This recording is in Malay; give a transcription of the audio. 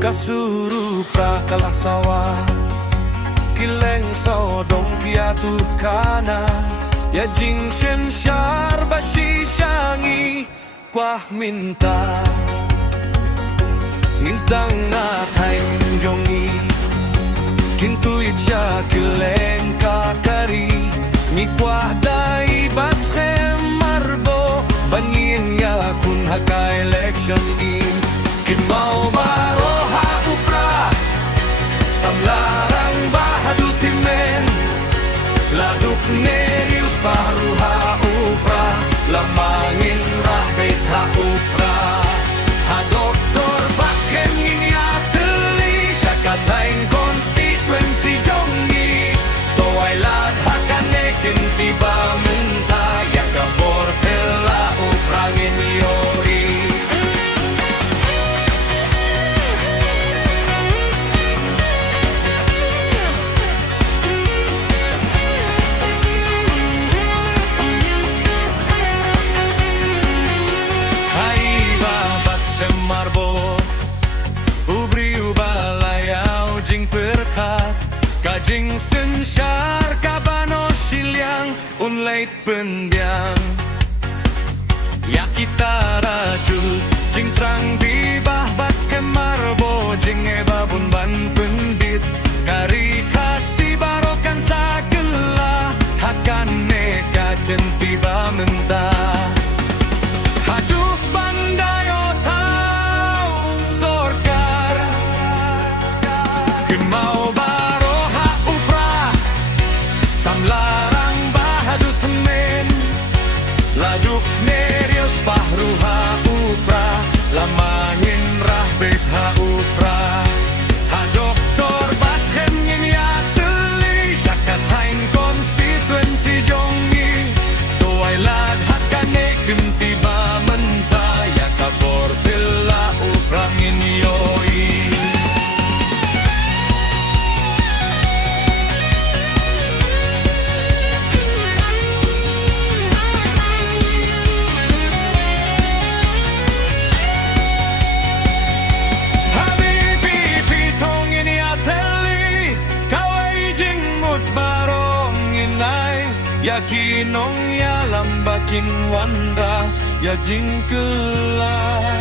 Kasuru prakalah sawah Kileng sodong kiatu kana Ya jing shen shar bashi shangi Kwah minta Ngins dang na thaim jongi Kintu itcha kileng kakari Ni kwah dai bats khem marbo Banin ya kun haka election in Kin mau baro ha upra Samlarang bahadutimen Laduk nerius baru ha upra Lamangin rahbet ha upra Ha doktor basken ini ateli Syakatain konstituensi jongi Toai lad hakanekin tiba menta Ya kabor pela uprangin yori Kajing sen syar kabano silyang unlait pendiang Ya kita rajut jing trang di bahbats kemarbo jing ebabun ban pendit Kari kasih barokan sagela hakan neka tiba mentah Haduh bandayo tau sorkar Kemau Samlarang bahadut temen Laduk nerius pahruha upra Lamangin rahbet ha upra Ha doktor basken yin ya teli Syakatain konstituensi jongi Toai lad hakane tiba mentah Ya kabor villa uprangin yoi Yakinong ya lambakin wanda ya jingkelah